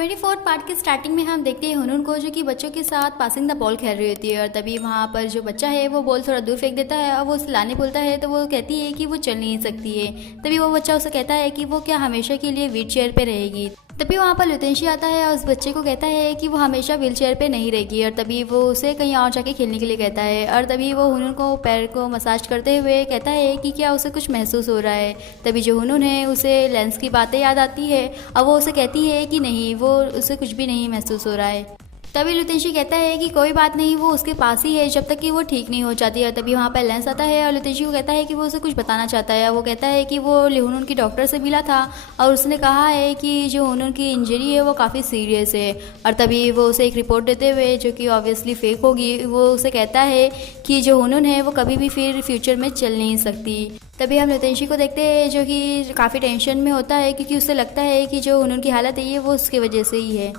24 part के starting में हम देखते हैं हुनून को जो कि बच्चों के साथ पासिंग द बॉल खेल रही होती है और तभी वहाँ पर जो बच्चा है वो बॉल थोड़ा दूर फेंक देता है और वो उसे लाने बोलता है तो वो कहती है कि वो चल नहीं सकती है। तभी वो बच्चा उसे कहता है कि वो क्या हमेशा के लिए व्हील चेयर पर रहेगी। तभी वहाँ पर लुतेंशी आता है और उस बच्चे को कहता है कि वो हमेशा व्हील चेयर पर नहीं रहेगी और तभी वो उसे कहीं और जाके खेलने के लिए कहता है और तभी वो हुनून को पैर को मसाज करते हुए कहता है कि क्या उसे कुछ महसूस हो रहा है। तभी जो हुनून है उसे लेंस की बातें याद आती है और वो उसे कहती है कि नहीं, वो उसे कुछ भी नहीं महसूस हो रहा है। तभी लुतेंशी कहता है कि कोई बात नहीं, वो उसके पास ही है जब तक कि वो ठीक नहीं हो जाती है। तभी वहाँ पर लेंस आता है और लुतेंशी को कहता है कि वो उसे कुछ बताना चाहता है। वो कहता है कि वो हुनून की डॉक्टर से मिला था और उसने कहा है कि जो हुनून की इंजरी है वो काफ़ी सीरियस है। और तभी वो उसे एक रिपोर्ट देते हुए, जो कि ऑब्वियसली फेक होगी, वो उसे कहता है कि जो हुनून है वो कभी भी फिर फ्यूचर में चल नहीं सकती। तभी हम लुतेंशी को देखते हैं जो कि काफ़ी टेंशन में होता है क्योंकि उसे लगता है कि जो हुनून की हालत है ये वो उसकी वजह से ही है।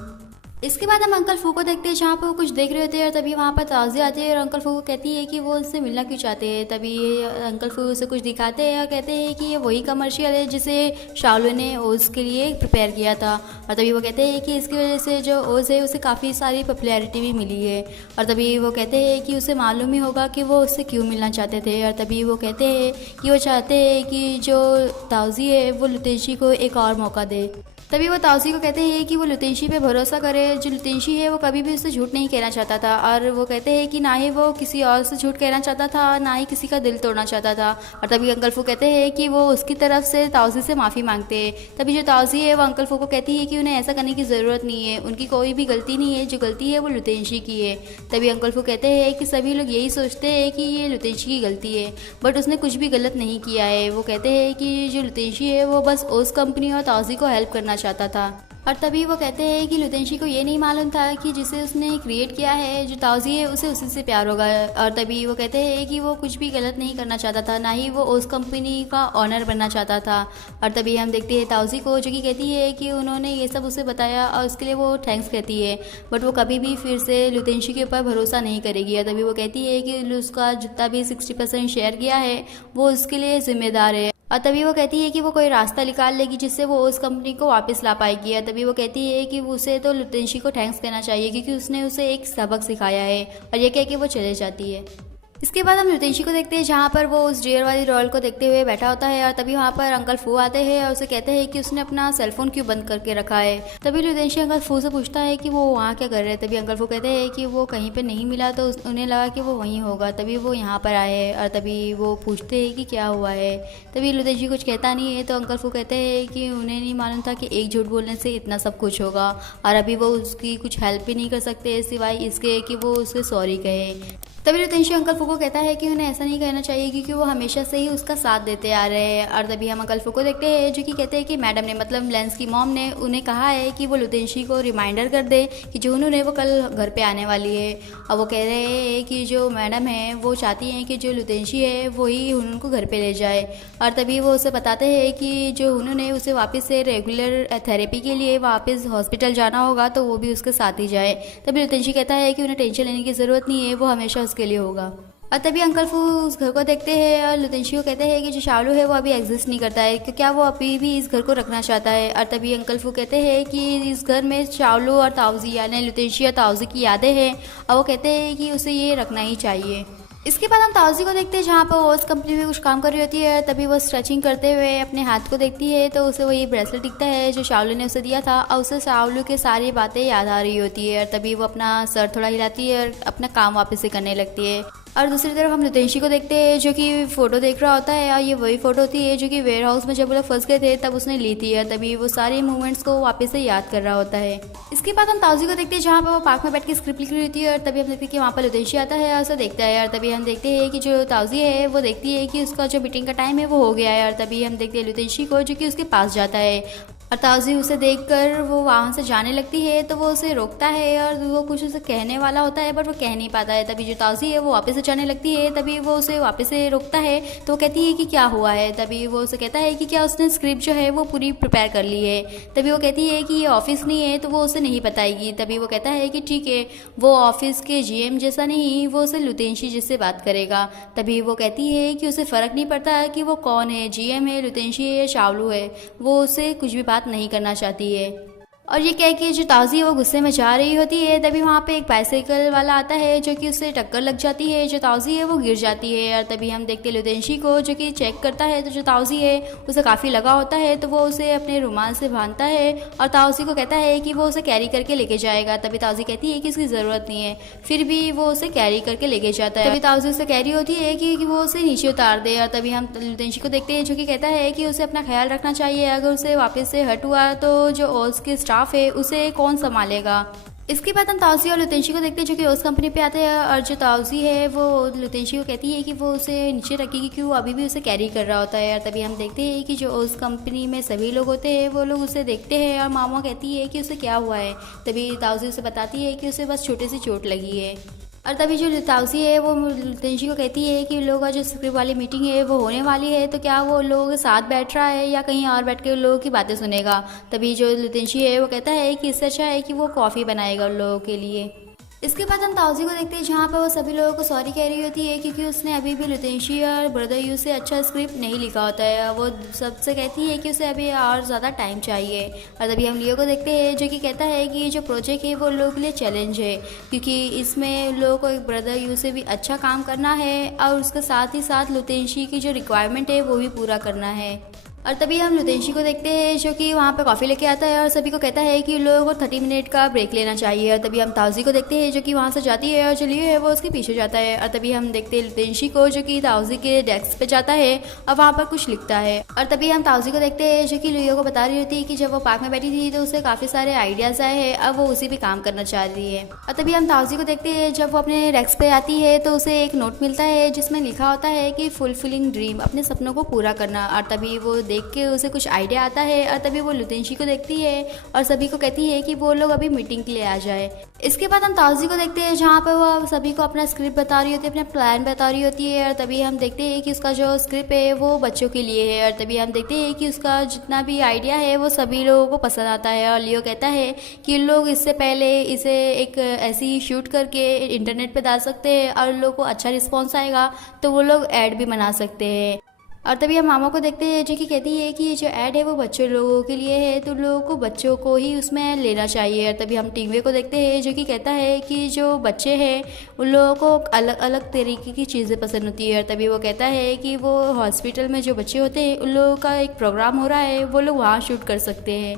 इसके बाद हम अंकल फू को देखते हैं जहाँ पर वो कुछ देख रहे होते हैं और तभी वहाँ पर ताज़ी आती है और अंकल फू को कहती है कि वो उससे मिलना क्यों चाहते हैं। तभी अंकल फू उसे कुछ दिखाते हैं और कहते हैं कि ये वही कमर्शियल है जिसे शाओलू ने ओज के लिए प्रिपेयर किया था। और तभी वो कहते हैं कि इसकी वजह से जो ओज है उसे काफ़ी सारी पॉपुलैरिटी भी मिली है। और तभी वो कहते हैं कि उसे मालूम ही होगा कि वो उससे क्यों मिलना चाहते थे। और तभी वो कहते हैं कि वो चाहते हैं कि जो ताज़ी है वो लुतेंशी को एक और मौका दे। तभी वो ताउसी को कहते हैं कि वो लुतेंशी पे भरोसा करे। जो लुतेंशी है वो कभी भी उससे झूठ नहीं कहना चाहता था और वो कहते हैं कि ना ही वो किसी और से झूठ कहना चाहता था, ना ही किसी का दिल तोड़ना चाहता था। और तभी अंकल फू कहते हैं कि वो उसकी तरफ से ताउसी से माफ़ी मांगते हैं। तभी जो ताउसी है वो अंकल फू को कहती है कि उन्हें ऐसा करने की ज़रूरत नहीं है, उनकी कोई भी गलती नहीं है, जो गलती है वो लुतेंशी की है। तभी अंकल फू कहते हैं कि सभी लोग यही सोचते हैं कि ये लुतेंशी की गलती है, बट उसने कुछ भी गलत नहीं किया है। वो कहते हैं कि जो लुतेंशी है वो बस ओस कंपनी और ताउसी को हेल्प करना चाहता था। और तभी वो कहते हैं कि लुतेंशी को ये नहीं मालूम था कि जिसे उसने क्रिएट किया है, जो ताउजी है, उसे उसी से प्यार होगा। और तभी वो कहते हैं कि वो कुछ भी गलत नहीं करना चाहता था, ना ही वो उस कंपनी का ऑनर बनना चाहता था। और तभी हम देखते हैं ताउजी को जो कि कहती है कि उन्होंने ये सब उसे बताया और उसके लिए वो थैंक्स कहती है, बट वो कभी भी फिर से लुतेंशी के ऊपर भरोसा नहीं करेगी। और तभी वो कहती है कि उसका जितना भी 60% शेयर किया है वो उसके लिए जिम्मेदार है। और तभी वो कहती है कि वो कोई रास्ता निकाल लेगी जिससे वो उस कंपनी को वापस ला पाएगी। और तभी वो कहती है कि उसे तो लुतेंशी को थैंक्स कहना चाहिए क्योंकि उसने उसे एक सबक सिखाया है। और ये कह के वो चले जाती है। इसके बाद हम लुतेंशी को देखते हैं जहाँ पर वो उस डियर वाली रॉयल को देखते हुए बैठा होता है और तभी वहाँ पर अंकल फू आते हैं और उसे कहते हैं कि उसने अपना सेलफोन क्यों बंद करके रखा है। तभी लुतेंशी अंकल फू से पूछता है कि वो वहाँ क्या कर रहे हैं। तभी अंकल फू कहते हैं कि वो कहीं पे नहीं मिला तो उन्हें लगा कि वो वहीं होगा, तभी वो यहाँ पर आए हैं। और तभी वो पूछते हैं कि क्या हुआ है। तभी लुतेंशी कुछ कहता नहीं है तो अंकल फू कहते हैं कि उन्हें नहीं मालूम था कि एक झूठ बोलने से इतना सब कुछ होगा और अभी वो उसकी कुछ हेल्प भी नहीं कर सकते सिवाय इसके कि वो उसे सॉरी कहे। तभी लुतेंशी अंकल फू को कहता है कि उन्हें ऐसा नहीं कहना चाहिए क्योंकि वो हमेशा से ही उसका साथ देते आ रहे हैं। और तभी हम अंकल फू को देखते हैं जो कि कहते हैं कि मैडम ने, मतलब लेंस की मॉम ने उन्हें कहा है कि वो लुतेंशी को रिमाइंडर कर दे कि जो उन्होंने वो कल घर पे आने वाली है। और वो कह रहे हैं कि जो मैडम है वो चाहती हैं कि जो लुतेंशी है वही उनको घर पे ले जाए। और तभी वो उसे बताते हैं कि जो उन्होंने उसे वापस से रेगुलर थेरेपी के लिए वापस हॉस्पिटल जाना होगा तो वो भी उसके साथ ही जाए। तभी लुतेंशी कहता है कि उन्हें टेंशन लेने की ज़रूरत नहीं है, वो हमेशा उसके लिए होगा। और तभी अंकल फू उस घर को देखते हैं और लुतेंशी को कहते हैं कि जो शाओलू है वो अभी एग्जिस्ट नहीं करता है, क्योंकि क्या वो अभी भी इस घर को रखना चाहता है। और तभी अंकल फू कहते हैं कि इस घर में शाओलू और ताउजी यानी लुतेंशी और ताउजी की यादें हैं और वो कहते हैं कि उसे ये रखना ही चाहिए। इसके बाद हम ताउजी को देखते हैं जहाँ पर वो उस कंपनी में कुछ काम कर रही होती है। तभी वो स्ट्रेचिंग करते हुए अपने हाथ को देखती है तो उसे वो ये ब्रेसलेट दिखता है जो शाओलू ने उसे दिया था और उसे शाओलू की सारी बातें याद आ रही होती है। और तभी वो अपना सर थोड़ा हिलाती है और अपना काम वापस से करने लगती है। और दूसरी तरफ हम लुतेंशी को देखते हैं जो कि फ़ोटो देख रहा होता है और ये वही फ़ोटो होती है जो कि वेयर हाउस में जब वो लोग फंस गए थे तब उसने ली थी। और तभी वो सारे मूवमेंट्स को वापस से याद कर रहा होता है। इसके बाद हम ताउजी को देखते हैं जहाँ पर वो पार्क में बैठ के स्क्रिप्ट लिख रही होती है और तभी हम देखते हैं कि वहाँ पर लुतेंशी आता है और उसे देखता है। और तभी हम देखते हैं कि जो ताउजी है वो देखती है कि उसका जो मीटिंग का टाइम है वो हो गया है। और तभी हम देखते हैं लुतेंशी को जो कि उसके पास जाता है और ताउजी उसे देखकर वो वहाँ से जाने लगती है तो वो उसे रोकता है और वो कुछ उसे कहने वाला होता है बट वो कह नहीं पाता है। तभी जो ताउजी है वो वापस से जाने लगती है, तभी वो उसे वापस से रोकता है तो वो कहती है कि क्या हुआ है। तभी वो उसे कहता है कि क्या उसने स्क्रिप्ट जो है वो पूरी प्रिपेयर कर ली है। तभी वो कहती है कि ये ऑफिस नहीं है तो वो उसे नहीं बताएगी। तभी वो कहता है कि ठीक है, वो ऑफिस के जीएम जैसा नहीं, वो उसे लुतेंशी जिससे बात करेगा। तभी वो कहती है कि उसे फ़र्क नहीं पड़ता कि वो कौन है, जीएम है, लुतेंशी है या शाओलू है, वो उससे कुछ भी बात नहीं करना चाहती है। और ये कह के जो ताउज़ी वो गुस्से में जा रही होती है, तभी वहाँ पे एक बाइसाइकिल वाला आता है जो कि उससे टक्कर लग जाती है। जो ताउज़ी है वो गिर जाती है और तभी हम देखते हैं लुतेंशी को जो कि चेक करता है। तो जो ताउज़ी है उसे काफ़ी लगा होता है, तो वो उसे अपने रुमाल से बांधता है और ताउज़ी को कहता है कि वो उसे कैरी करके लेके जाएगा। तभी ताउज़ी कहती है कि इसकी ज़रूरत नहीं है, फिर भी वो उसे कैरी करके लेके जाता है। तभी ताउज़ी उसे कैरी होती है कि वो उसे नीचे उतार दे और तभी हम लुतेंशी को देखते हैं जो कि कहता है कि उसे अपना ख्याल रखना चाहिए। अगर उसे वापस से हर्ट हुआ तो जो ओस के स्टाफ है उसे कौन संभालेगा। इसके बाद हम ताउज़ी और लुतेंशी को देखते हैं जो कि ओस कंपनी पे आते हैं और जो ताउज़ी है वो लुतेंशी को कहती है कि वो उसे नीचे रखेगी क्योंकि वो अभी भी उसे कैरी कर रहा होता है। और तभी हम देखते हैं कि जो ओस कंपनी में सभी लोग होते हैं वो लोग उसे देखते हैं और मामा कहती है कि उसे क्या हुआ है। तभी ताउज़ी उसे बताती है कि उसे बस छोटी सी चोट लगी है। और तभी जो ताउज़ी है वो लुतेंशी को कहती है कि लोगों का जो स्क्रिप्ट वाली मीटिंग है वो होने वाली है, तो क्या वो लोगों के साथ बैठ रहा है या कहीं और बैठ के लोगों की बातें सुनेगा। तभी जो लुतेंशी है वो कहता है कि इससे अच्छा है कि वो कॉफ़ी बनाएगा उन लोगों के लिए। इसके बाद हम ताउज़ी को देखते हैं जहाँ पर वो सभी लोगों को सॉरी कह रही होती है क्योंकि उसने अभी भी लुतेंशी और ब्रदर यू से अच्छा स्क्रिप्ट नहीं लिखा होता है। वो सबसे कहती है कि उसे अभी और ज़्यादा टाइम चाहिए। और तभी हम लियो को देखते हैं जो कि कहता है कि जो प्रोजेक्ट है वो लोगों के लिए चैलेंज है क्योंकि इसमें लोगों को एक ब्रदर यू से भी अच्छा काम करना है और उसके साथ ही साथ लुतेंशी की जो रिक्वायरमेंट है वो भी पूरा करना है। और तभी हम लुतेंशी को देखते हैं जो कि वहाँ पे कॉफ़ी लेके आता है और सभी को कहता है कि लोगों को 30 मिनट का ब्रेक लेना चाहिए। और तभी हम ताउज़ी को देखते हैं जो कि वहाँ से जाती है और जो लियो है वो उसके पीछे जाता है। और तभी हम देखते हैं लुतेंशी को जो कि ताउज़ी के डेस्क पे जाता है और वहाँ पर कुछ लिखता है। और तभी हम ताउज़ी को देखते हैं जो कि लियो को बता रही होती है कि जब वो पार्क में बैठी थी तो उसे काफ़ी सारे आइडियाज़ आए हैं, अब वो उसी पर काम करना चाह रही है। और तभी हम ताउज़ी को देखते हैं जब वो अपने डेस्क पे आती है तो उसे एक नोट मिलता है जिसमें लिखा होता है कि फुलफिलिंग ड्रीम, अपने सपनों को पूरा करना। और तभी वो देख के उसे कुछ आइडिया आता है और तभी वो लुतेंशी को देखती है और सभी को कहती है कि वो लोग अभी मीटिंग के लिए आ जाए। इसके बाद हम ताउज़ी को देखते हैं जहाँ पर वो सभी को अपना स्क्रिप्ट बता रही होती है, अपना प्लान बता रही होती है। और तभी हम देखते हैं कि उसका जो स्क्रिप्ट है वो बच्चों के लिए है। और तभी हम देखते हैं कि उसका जितना भी आइडिया है वो सभी लोगों को पसंद आता है। और लियो कहता है कि लोग इससे पहले इसे एक ऐसी शूट करके इंटरनेट पर डाल सकते हैं और लोगों को अच्छा रिस्पॉन्स आएगा तो वो लोग ऐड भी बना सकते हैं। और तभी हम मामा को देखते हैं जो कि कहती है कि ये जो ऐड है वो बच्चों लोगों के लिए है, तो लोगों को बच्चों को ही उसमें लेना चाहिए। और तभी हम टिंगवे को देखते हैं जो कि कहता है कि जो बच्चे हैं उन लोगों को अलग अलग तरीके की चीज़ें पसंद होती है। और तभी वो कहता है कि वो हॉस्पिटल में जो बच्चे होते हैं उन लोगों का एक प्रोग्राम हो रहा है, वो लोग वहाँ शूट कर सकते हैं।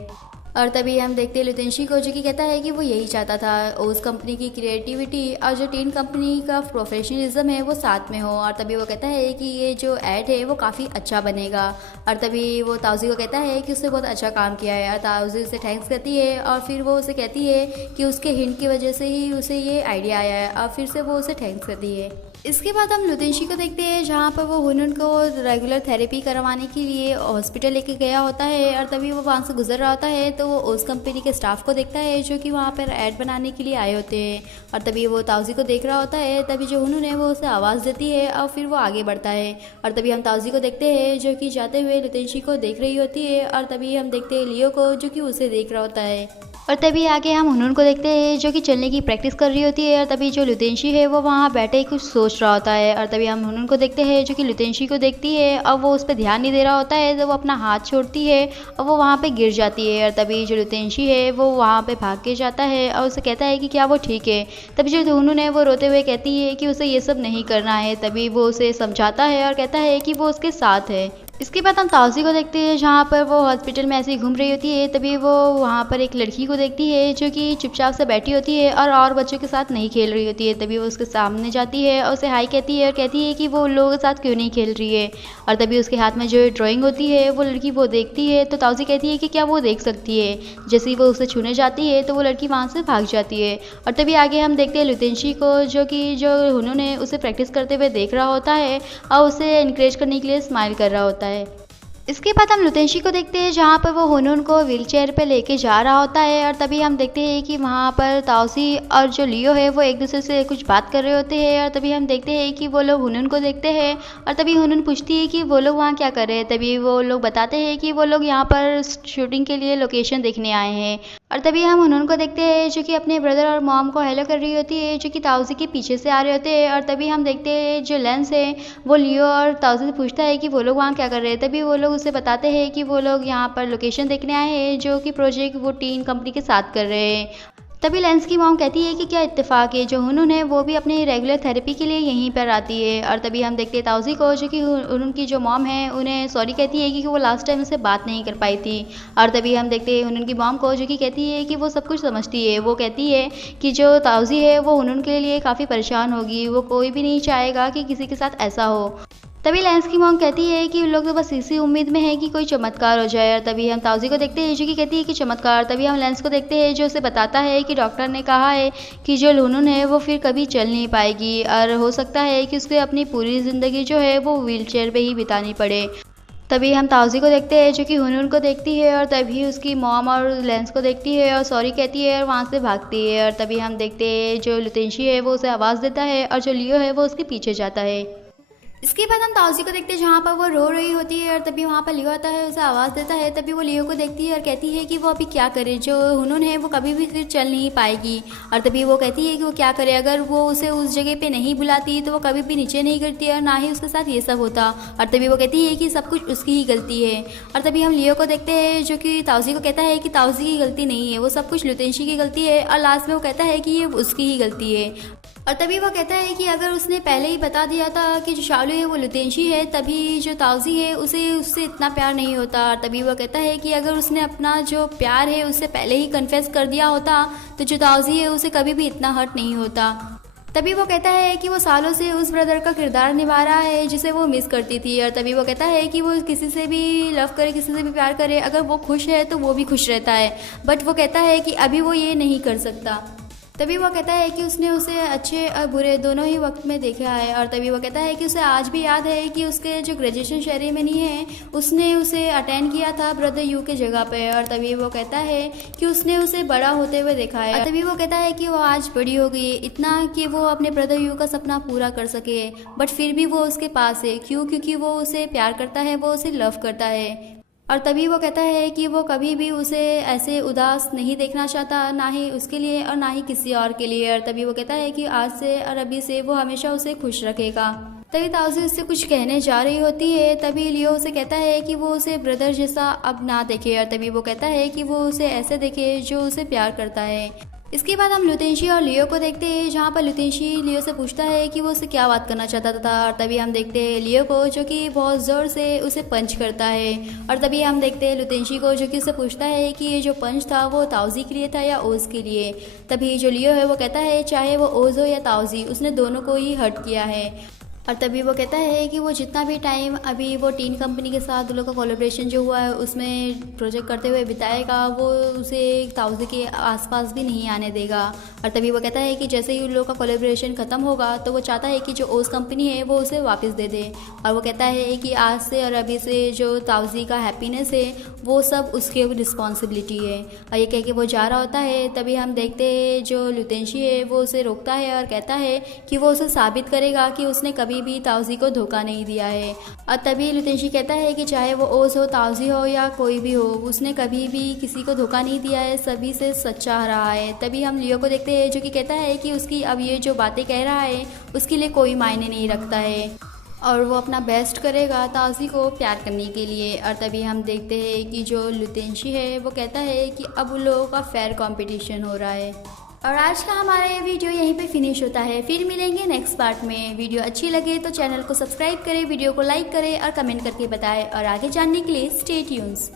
और तभी हम देखते हैं लुतेंशी को जो कि कहता है कि वो यही चाहता था, उस कंपनी की क्रिएटिविटी और जो टीन कंपनी का प्रोफेशनलिज्म है वो साथ में हो। और तभी वो कहता है कि ये जो ऐड है वो काफ़ी अच्छा बनेगा। और तभी वो ताउज़ी को कहता है कि उसने बहुत अच्छा काम किया है और ताउज़ी उसे थैंक्स करती है। और फिर वो उसे कहती है कि उसके हिंट की वजह से ही उसे ये आइडिया आया है और फिर से वो उसे थैंक्स करती है। इसके बाद हम लुतेंशी को देखते हैं जहाँ पर वो हुनून को रेगुलर थेरेपी करवाने के लिए हॉस्पिटल लेके गया होता है। और तभी वो वहाँ से गुजर रहा होता है तो वो उस कंपनी के स्टाफ को देखता है जो कि वहाँ पर ऐड बनाने के लिए आए होते हैं। और तभी वो ताउज़ी को देख रहा होता है, तभी जो हुनून है वो उसे आवाज़ देती है और फिर वो आगे बढ़ता है। और तभी हम ताउज़ी को देखते हैं जो कि जाते हुए लुतेंशी को देख रही होती है। और तभी हम देखते हैं लियो को जो कि उसे देख रहा होता है। और तभी आगे हम हुनून को देखते हैं जो कि चलने की प्रैक्टिस कर रही होती है। और तभी जो लुतेंशी है वो वहाँ बैठे कुछ सोच रहा होता है। और तभी हम हुनून को देखते हैं जो कि लुतेंशी को देखती है और वो उस पर ध्यान नहीं दे रहा होता है, तो वो अपना हाथ छोड़ती है और वो वहाँ पे गिर जाती है। और तभी जो लुतेंशी है वो वहाँ पे भाग के जाता है और उसे कहता है कि क्या वो ठीक है। तभी जो हुनून है वो रोते हुए कहती है कि उसे ये सब नहीं करना है। तभी वो उसे समझाता है और कहता है कि वो उसके साथ है। इसके बाद हम ताउज़ी को देखते हैं जहाँ पर वो हॉस्पिटल में ऐसे ही घूम रही होती है। तभी वो वहाँ पर एक लड़की को देखती है जो कि चुपचाप से बैठी होती है और बच्चों के साथ नहीं खेल रही होती है। तभी वो उसके सामने जाती है और उसे हाई कहती है और कहती है कि वो लोगों के साथ क्यों नहीं खेल रही है। और तभी उसके हाथ में जो ड्राइंग होती है वो लड़की वो देखती है, तो ताउज़ी कहती है कि क्या वो देख सकती है। जैसे ही वो उसे छूने जाती है तो वो लड़की वहाँ से भाग जाती है। और तभी आगे हम देखते हैं लुतेंशी को जो कि जो उन्होंने उसे प्रैक्टिस करते हुए देख रहा होता है और उसे इनकरेज करने के लिए स्माइल कर रहा होता है। इसके बाद हम लुतेंशी को देखते हैं जहाँ पर वो हुनून को व्हीलचेयर पे लेके जा रहा होता है। और तभी हम देखते हैं कि वहाँ पर ताउज़ी और जो लियो है वो एक दूसरे से कुछ बात कर रहे होते हैं। और तभी हम देखते हैं कि वो लोग हुनून को देखते हैं और तभी हुनून पूछती है कि वो लोग वहाँ क्या कर रहे हैं। तभी वो लोग बताते हैं कि वो लोग यहाँ पर शूटिंग के लिए लोकेशन देखने आए हैं। और तभी हम हुनून को देखते हैं जो कि अपने ब्रदर और मॉम को हेलो कर रही होती है, जो कि ताउजी के पीछे से आ रहे होते हैं। और तभी हम देखते हैं जो लेंस है वो लियो और ताउजी से पूछता है कि वो लोग वहाँ क्या कर रहे हैं। तभी वो लोग उसे बताते हैं कि वो लोग यहाँ पर लोकेशन देखने आए हैं जो कि प्रोजेक्ट वो टीन कंपनी के साथ कर रहे हैं। तभी लेंस की मॉम कहती है कि क्या इत्तेफाक है, जो हुनून है वो भी अपनी रेगुलर थेरेपी के लिए यहीं पर आती है। और तभी हम देखते हैं ताउजी को, जो कि हुनून की जो मॉम है उन्हें सॉरी कहती है कि वो लास्ट टाइम उससे बात नहीं कर पाई थी। और तभी हम देखते हैं हुनून की मॉम को, जो कि कहती है कि वो सब कुछ समझती है। वो कहती है कि जो ताउजी है वो हुनून के लिए काफ़ी परेशान होगी, वो कोई भी नहीं चाहेगा कि किसी के साथ ऐसा हो। तभी लेंस की मॉम कहती है कि उन लोग तो बस इसी उम्मीद में है कि कोई चमत्कार हो जाए। और तभी हम ताउजी को देखते हैं जो कि कहती है कि चमत्कार। तभी हम लेंस को देखते हैं जो उसे बताता है कि डॉक्टर ने कहा है कि जो हुनून है वो फिर कभी चल नहीं पाएगी और हो सकता है कि उसके अपनी पूरी ज़िंदगी जो है वो व्हीलचेयर पे ही बितानी पड़े। तभी हम ताउजी को देखते हैं जो कि हुनून को देखती है और तभी उसकी मॉम और लेंस को देखती है और सॉरी कहती है और वहाँ से भागती है। और तभी हम देखते हैं जो लुतेंशी है वो उसे आवाज़ देता है और जो लियो है वो उसके पीछे जाता है। इसके बाद हम ताउजी को देखते हैं जहाँ पर वो रो रही होती है और तभी वहाँ पर लियो आता है, उसे आवाज़ देता है। तभी वो लियो को देखती है और कहती है कि वो अभी क्या करे, जो हुनून है वो कभी भी फिर चल नहीं पाएगी। और तभी वो कहती है कि वो क्या करे, अगर वो उसे उस जगह पे नहीं बुलाती तो वो कभी भी नीचे नहीं गिरती और ना ही उसके साथ ये सब होता। और तभी वो कहती है कि सब कुछ उसकी ही गलती है। और तभी हम लियो को देखते हैं जो कि ताउजी को कहता है कि ताउजी की गलती नहीं है, वो सब कुछ लुतेंशी की गलती है। और लास्ट में वो कहता है कि ये उसकी ही गलती है। और तभी वो कहता है कि अगर उसने पहले ही बता दिया था कि जो शालू है वो लुतेंशी है, तभी जो ताउजी है उसे उससे इतना प्यार नहीं होता। और तभी वो कहता है कि अगर उसने अपना जो प्यार है उससे पहले ही कन्फेस कर दिया होता तो जो ताउजी है उसे कभी भी इतना हर्ट नहीं होता। तभी वो कहता है कि वो सालों से उस ब्रदर का किरदार निभा रहा है जिसे वो मिस करती थी। और तभी वो कहता है कि वो किसी से भी लव करे, किसी से भी प्यार करे, अगर वो खुश है तो वो भी खुश रहता है, बट वो कहता है कि अभी वो ये नहीं कर सकता। तभी वो कहता है कि उसने उसे अच्छे और बुरे दोनों ही वक्त में देखा है। और तभी वो कहता है कि उसे आज भी याद है कि उसके जो ग्रेजुएशन सेरेमनी है उसने उसे अटेंड किया था ब्रदर यू के जगह पे। और तभी वो कहता है कि उसने उसे बड़ा होते हुए देखा है। और तभी वो कहता है कि वो आज बड़ी हो गई, इतना कि वो अपने ब्रदर यू का सपना पूरा कर सके, बट फिर भी वो उसके पास है। क्यों? क्योंकि वो उसे प्यार करता है, वो उसे लव करता है। और तभी वो कहता है कि वो कभी भी उसे ऐसे उदास नहीं देखना चाहता, ना ही उसके लिए और ना ही किसी और के लिए। और तभी वो कहता है कि आज से और अभी से वो हमेशा उसे खुश रखेगा। तभी ताउजी उससे कुछ कहने जा रही होती है, तभी लियो उसे कहता है कि वो उसे ब्रदर जैसा अब ना देखे। और तभी वो कहता है कि वो उसे ऐसे देखे जो उसे प्यार करता है। इसके बाद हम लुतेंशी और लियो को देखते हैं जहाँ पर लुतेंशी लियो से पूछता है कि वो उससे क्या बात करना चाहता था। और तभी हम देखते हैं लियो को जो कि बहुत ज़ोर से उसे पंच करता है। और तभी हम देखते हैं लुतेंशी को जो कि उससे पूछता है कि ये जो पंच था वो ताउजी के लिए था या ओज के लिए। तभी जो लियो है वो कहता है चाहे वो ओज हो या ताउजी, उसने दोनों को ही हर्ट किया है। और तभी वो कहता है कि वो जितना भी टाइम अभी वो टीन कंपनी के साथ उन लोग का कोलैबोरेशन जो हुआ है उसमें प्रोजेक्ट करते हुए बिताएगा, वो उसे ताउजी के आसपास भी नहीं आने देगा। और तभी वो कहता है कि जैसे ही उन लोग का कोलैबोरेशन ख़त्म होगा तो वो चाहता है कि जो ओस कंपनी है वो उसे वापस दे दे। और वो कहता है कि आज से और अभी से जो ताउजी का हैप्पीनेस है वो सब उसकी रिस्पॉन्सिबिलिटी है। और ये कह के वो जा रहा होता है। तभी हम देखते हैं जो लुतेंशी है वो उसे रोकता है और कहता है कि वो उसे साबित करेगा कि उसने कभी भी ताउजी को धोखा नहीं दिया है। और तभी लुतेंशी कहता है कि चाहे वो ओज हो, ताउजी हो या कोई भी हो, उसने कभी भी किसी को धोखा नहीं दिया है, सभी से सच्चा रहा है। तभी हम लियो को देखते हैं जो कि कहता है कि उसकी अब ये जो बातें कह रहा है उसके लिए कोई मायने नहीं रखता है और वो अपना बेस्ट करेगा ताउजी को प्यार करने के लिए। और तभी हम देखते हैं कि जो लुतेंशी है वो कहता है कि अब उन लोगों का फेयर कंपटीशन हो रहा है। और आज का हमारा ये वीडियो यहीं पे फिनिश होता है। फिर मिलेंगे नेक्स्ट पार्ट में। वीडियो अच्छी लगे तो चैनल को सब्सक्राइब करें, वीडियो को लाइक करें और कमेंट करके बताएं। और आगे जानने के लिए स्टे ट्यून्स।